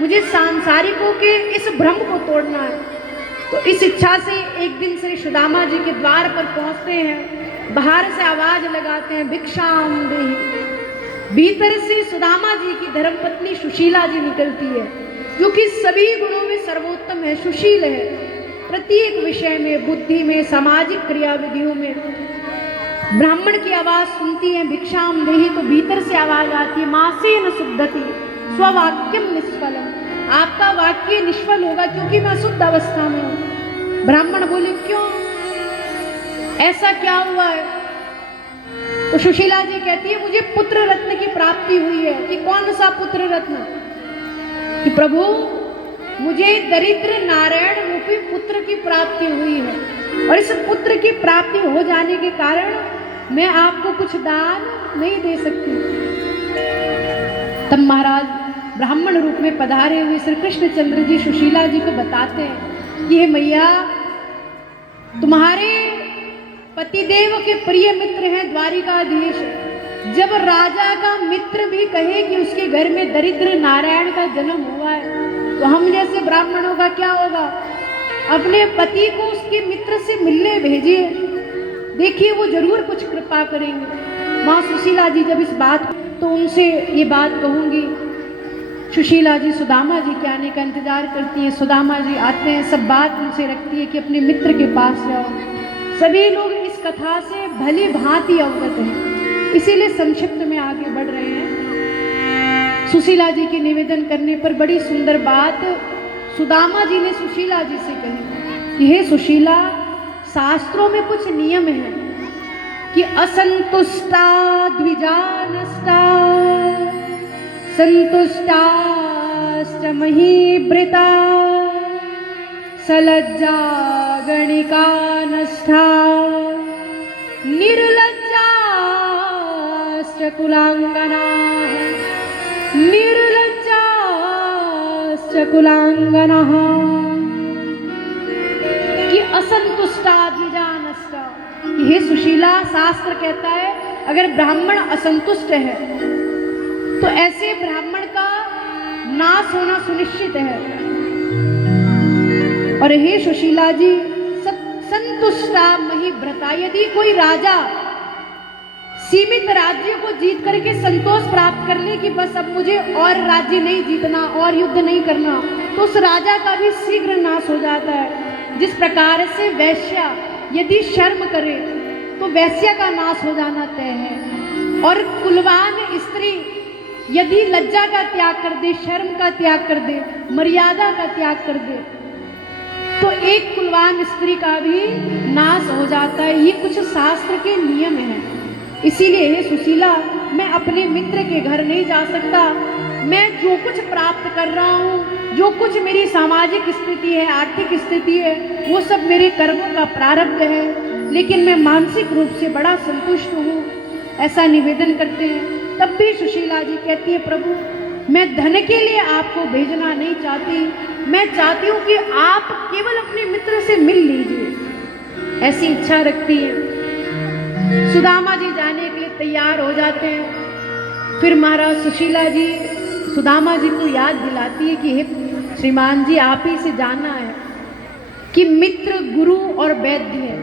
मुझे सांसारिकों के इस भ्रम को तोड़ना है। तो इस इच्छा से एक दिन श्री सुदामा जी के द्वार पर पहुंचते हैं, बाहर से आवाज लगाते हैं भिक्षाम देहि। भीतर से सुदामा जी की धर्मपत्नी सुशीला जी निकलती है, जो कि सभी गुणों में सर्वोत्तम है, सुशील है, प्रत्येक विषय में, बुद्धि में, सामाजिक क्रियाविधियों में। ब्राह्मण की आवाज सुनती है भिक्षाम देहि, तो भीतर से आवाज आती है मासेन शुद्धति स्ववाक्यम निष्फलम। आपका वाक्य निष्फल होगा क्योंकि मैं शुद्ध अवस्था में हूं। ब्राह्मण बोले क्यों, ऐसा क्या हुआ है? तो सुशीला जी कहती है मुझे पुत्र रत्न की प्राप्ति हुई है। कि कौन सा पुत्र रत्न? कि प्रभु मुझे दरिद्र नारायण रूपी पुत्र की प्राप्ति हुई है, और इस पुत्र की प्राप्ति हो जाने के कारण मैं आपको कुछ दान नहीं दे सकती। तब महाराज ब्राह्मण रूप में पधारे हुए श्री कृष्णचंद्र जी सुशीला जी को बताते हैं कि हे मैया, तुम्हारे पतिदेव के प्रिय मित्र हैं द्वारिकाधीश। जब राजा का मित्र भी कहे कि उसके घर में दरिद्र नारायण का जन्म हुआ है, तो हम जैसे ब्राह्मणों का क्या होगा? अपने पति को उसके मित्र से मिलने भेजिए, देखिए वो जरूर कुछ कृपा करेंगे। माँ सुशीला जी जब इस बात, तो उनसे ये बात कहूँगी। सुशीला जी सुदामा जी के आने का इंतजार करती हैं। सुदामा जी आते हैं, सब बात उनसे रखती है कि अपने मित्र के पास जाओ। सभी लोग इस कथा से भली भांति अवगत हैं, इसीलिए संक्षिप्त में आगे बढ़ रहे हैं। सुशीला जी के निवेदन करने पर बड़ी सुंदर बात सुदामा जी ने सुशीला जी से कही कि हे सुशीला, शास्त्रों में कुछ नियम है कि असंतुष्टा द्विजानष्टा संतुष्टाश्च महीभृता सलज्जा गणिका नष्टा निर्लज्जाश्च कुलांगना निर्लज्जाश्च कुलांगना। कि असंतुष्टा द्विजानष्टा, हे सुशीला, शास्त्र कहता है अगर ब्राह्मण असंतुष्ट है तो ऐसे ब्राह्मण का नाश होना सुनिश्चित है। और हे सुशीला जी, संतुष्टा महीभृता, यदि कोई राजा सीमित राज्य को जीत करके संतोष प्राप्त कर ले कि बस अब मुझे और राज्य नहीं जीतना और युद्ध नहीं करना, तो उस राजा का भी शीघ्र नाश हो जाता है। जिस प्रकार से वैश्या यदि शर्म करे तो वैश्या का नाश हो जाना तय है, और कुलवान स्त्री यदि लज्जा का त्याग कर दे, शर्म का त्याग कर दे, मर्यादा का त्याग कर दे, तो एक कुलवान स्त्री का भी नाश हो जाता है। ये कुछ शास्त्र के नियम हैं। इसीलिए हे सुशीला, मैं अपने मित्र के घर नहीं जा सकता। मैं जो कुछ प्राप्त कर रहा हूँ, जो कुछ मेरी सामाजिक स्थिति है, आर्थिक स्थिति है, वो सब मेरे कर्मों का प्रारब्ध है, लेकिन मैं मानसिक रूप से बड़ा संतुष्ट हूँ, ऐसा निवेदन करते हैं। तब भी सुशीला जी कहती है प्रभु, मैं धन के लिए आपको भेजना नहीं चाहती, मैं चाहती हूँ कि आप केवल अपने मित्र से मिल लीजिए, ऐसी इच्छा रखती है। सुदामा जी जाने के लिए तैयार हो जाते हैं। फिर महाराज सुशीला जी सुदामा जी को याद दिलाती है कि हे श्रीमान जी, आप ही से जानना है कि मित्र, गुरु और वैद्य है,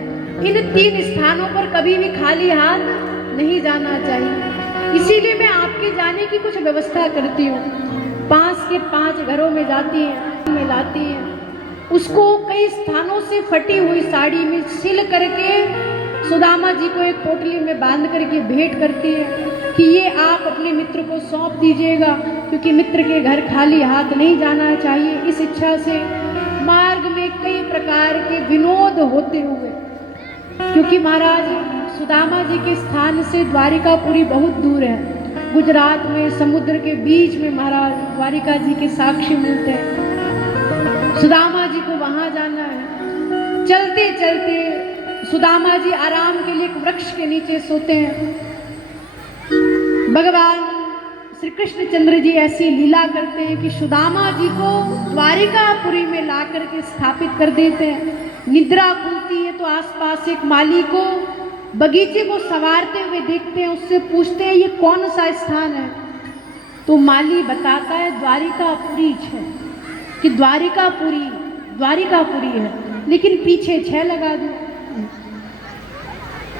इन तीन स्थानों पर कभी भी खाली हाथ नहीं जाना चाहिए। इसीलिए मैं आपके जाने की कुछ व्यवस्था करती हूँ। 5 के 5 घरों में जाती हैं, में लाती हैं, उसको कई स्थानों से फटी हुई साड़ी में सिल करके सुदामा जी को एक पोटली में बांध करके भेंट करती है कि ये आप अपने मित्र को सौंप दीजिएगा, क्योंकि मित्र के घर खाली हाथ नहीं जाना चाहिए। इस इच्छा से मार्ग में कई प्रकार के विनोद होते हुए, क्योंकि महाराज सुदामा जी के स्थान से द्वारिकापुरी बहुत दूर है, गुजरात में समुद्र के बीच में महाराज द्वारिका जी के साक्षी मिलते हैं। सुदामा जी को वहां जाना है। चलते चलते सुदामा जी आराम के लिए एक वृक्ष के नीचे सोते हैं। भगवान श्री कृष्णचंद्र जी ऐसी लीला करते हैं कि सुदामा जी को द्वारिकापुरी में ला करके स्थापित कर देते हैं। निद्रा खुलती है तो आसपास एक माली को बगीचे को संवारते हुए देखते हैं, उससे पूछते हैं ये कौन सा स्थान है? तो माली बताता है द्वारिकापुरी है कि द्वारिकापुरी है, लेकिन पीछे 6 लगा दो।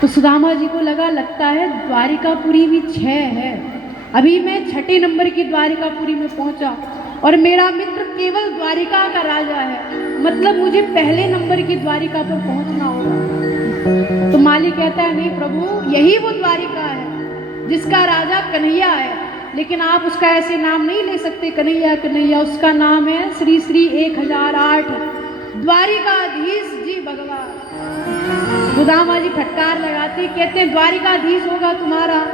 तो सुदामा जी को लगता है द्वारिकापुरी भी 6 है। अभी मैं 6ठे नंबर की द्वारिकापुरी में पहुंचा और मेरा मित्र केवल द्वारिका का राजा है, मतलब मुझे पहले नंबर की द्वारिका पर पहुंचना होगा। तो माली कहता है नहीं प्रभु, यही वो द्वारिका है जिसका राजा कन्हैया है, लेकिन आप उसका ऐसे नाम नहीं ले सकते कन्हैया कन्हैया, उसका नाम है श्री श्री 1008 द्वारिकाधीश जी भगवान। सुदामा जी फटकार लगाते कहते हैं द्वारिकाधीश होगा तुम्हारा,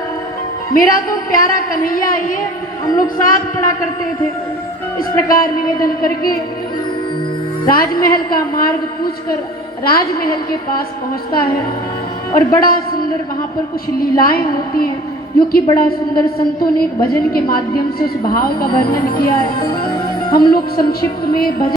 मेरा तो प्यारा कन्हैया ही है, हम लोग साथ पढ़ा करते थे। इस प्रकार निवेदन करके राजमहल का मार्ग पूछकर राजमहल के पास पहुंचता है और बड़ा सुंदर वहां पर कुछ लीलाएं होती हैं जो कि बड़ा सुंदर संतों ने एक भजन के माध्यम से उस भाव का वर्णन किया है। हम लोग संक्षिप्त में भजन